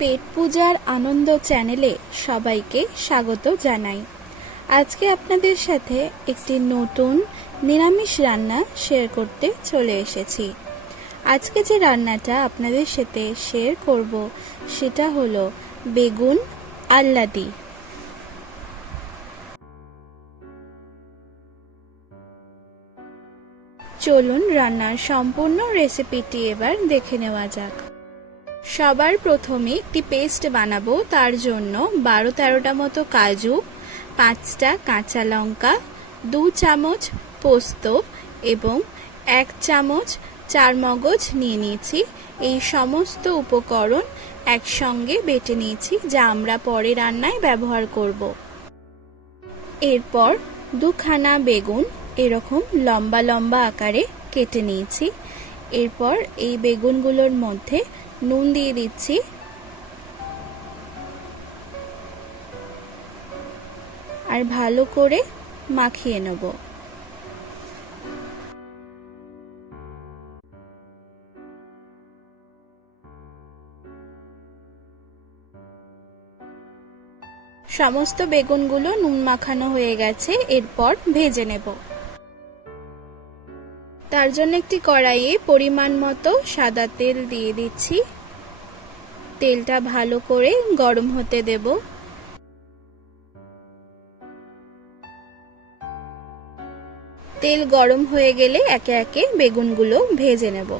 পেট পূজার আনন্দ চ্যানেলে সবাইকে স্বাগত জানাই। আজকে আপনাদের সাথে একটি নতুন নিরামিষ রান্না শেয়ার করতে চলে এসেছি। আজকে যে রান্নাটা আপনাদের সাথে শেয়ার করব সেটা হলো বেগুন আল্লাদি। চলুন রান্নার সম্পূর্ণ রেসিপিটি এবার দেখে নেওয়া যাক। সবার প্রথমে একটি পেস্ট বানাবো। তার জন্য 12-13টা মতো কাজু, 5টা কাঁচা লঙ্কা, 2 চামচ পোস্ত এবং 1 চামচ চারমগজ নিয়ে নিয়েছি। এই সমস্ত উপকরণ একসঙ্গে বেটে নিয়েছি, যা আমরা পরে রান্নায় ব্যবহার করব। এরপর 2খানা বেগুন এরকম লম্বা লম্বা আকারে কেটে নিয়েছি। এরপর এই বেগুনগুলোর মধ্যে নুন দিয়ে দিচ্ছি, আর ভালো করে মাখিয়ে নেব। সমস্ত বেগুনগুলো নুন মাখানো হয়ে গেছে, এরপর ভেজে নেব। তার জন্য একটি কড়াইয়ে পরিমাণ মতো সাদা তেল দিয়ে দিচ্ছি। তেলটা ভালো করে গরম হতে দেব। তেল গরম হয়ে গেলে একে একে বেগুনগুলো ভেজে নেব।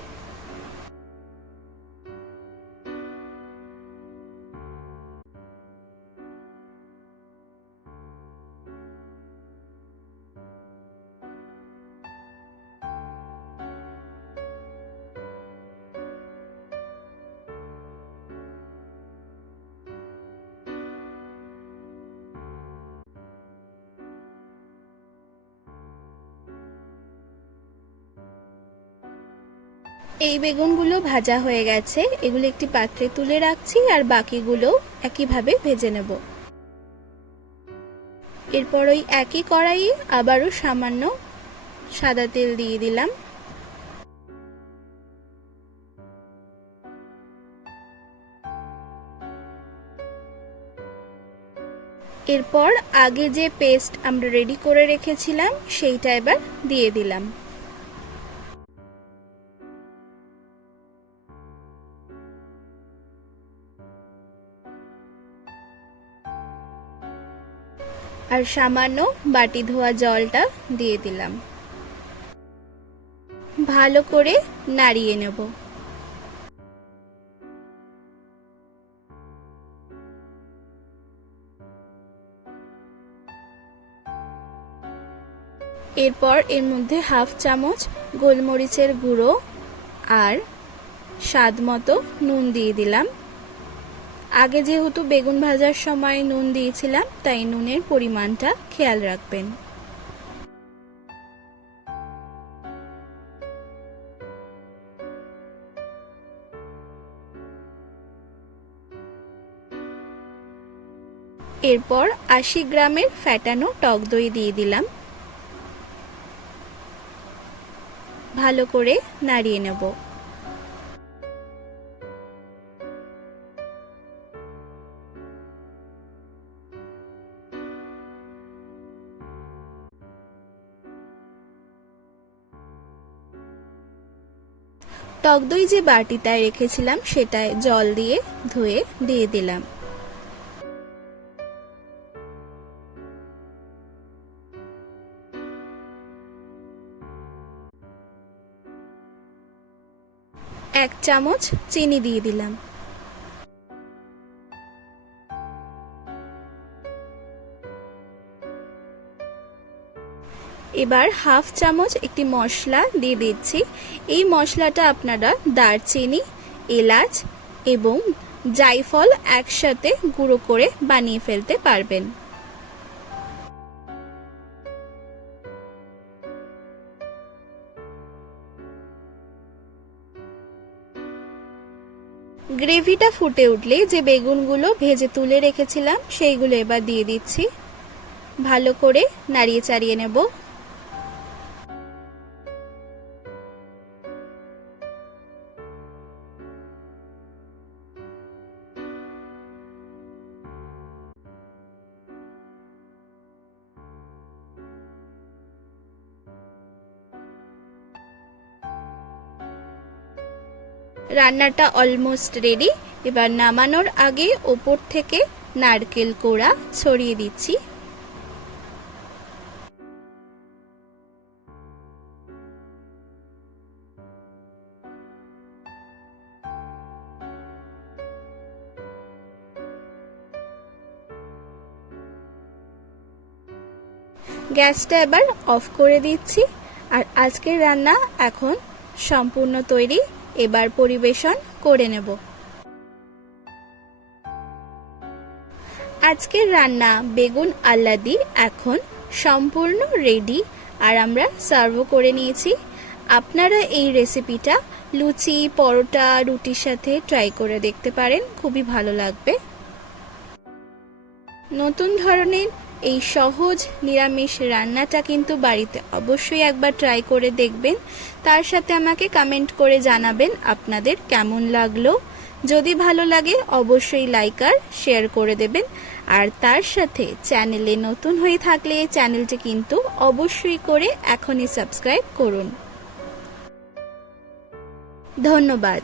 এই বেগুনগুলো ভাজা হয়ে গেছে, এগুলো একটি পাত্রে তুলে রাখছি, আর বাকিগুলো একইভাবে ভেজে নেব। এরপর ওই একই কড়াইয়ে আবারও সামান্য সাদা তেল দিয়ে দিলাম। এরপর আগে যে পেস্ট আমরা রেডি করে রেখেছিলাম সেইটা এবার দিয়ে দিলাম। আর সামান্য বাটি ধোয়া জলটা দিয়ে দিলাম। ভালো করে নাড়িয়ে নেব। এরপর এর মধ্যে 1/2 চামচ গোলমরিচের গুঁড়ো আর স্বাদ মতো নুন দিয়ে দিলাম। আগে যেহেতু বেগুন ভাজার সময় নুন দিয়েছিলাম, তাই নুনের পরিমাণটা খেয়াল রাখবেন। এরপর 80 গ্রামের ফ্যাটানো টক দই দিয়ে দিলাম। ভালো করে নাড়িয়ে নেব। টক দই যে বাটিটায় রেখেছিলাম সেটায় জল দিয়ে ধুয়ে দিয়ে দিলাম। এক চামচ চিনি দিয়ে দিলাম। এবার 1/2 চামচ একটি মশলা দিয়ে দিচ্ছি। এই মশলাটা আপনারা দারচিনি, এলাচ এবং জায়ফল একসাথে গুঁড়ো করে বানিয়ে ফেলতে পারবেন। গ্রেভিটা ফুটে উঠলে যে বেগুনগুলো ভেজে তুলে রেখেছিলাম সেইগুলো এবার দিয়ে দিচ্ছি। ভালো করে নাড়িয়ে চাড়িয়ে নেব। রান্নাটা অলমোস্ট রেডি। এবার নামানোর আগে ওপর থেকে নারকেল কোড়া ছড়িয়ে দিচ্ছি। গ্যাসটা এবার অফ করে দিচ্ছি। আর আজকের রান্না এখন সম্পূর্ণ তৈরি। এবার পরিবেশন করে নেব। আজকের রান্না বেগুন আল্লাদি এখন সম্পূর্ণ রেডি আর আমরা সার্ভও করে নিয়েছি। আপনারা এই রেসিপিটা লুচি, পরোটা, রুটির সাথে ট্রাই করে দেখতে পারেন, খুবই ভালো লাগবে। নতুন ধরনের এই সহজ নিরামিষ রান্নাটা কিন্তু বাড়িতে অবশ্যই একবার ট্রাই করে দেখবেন। তার সাথে আমাকে কমেন্ট করে জানাবেন আপনাদের কেমন লাগলো। যদি ভালো লাগে অবশ্যই লাইক আর শেয়ার করে দেবেন। আর তার সাথে চ্যানেলে নতুন হয়ে থাকলে চ্যানেলটি কিন্তু অবশ্যই করে এখনই সাবস্ক্রাইব করুন। ধন্যবাদ।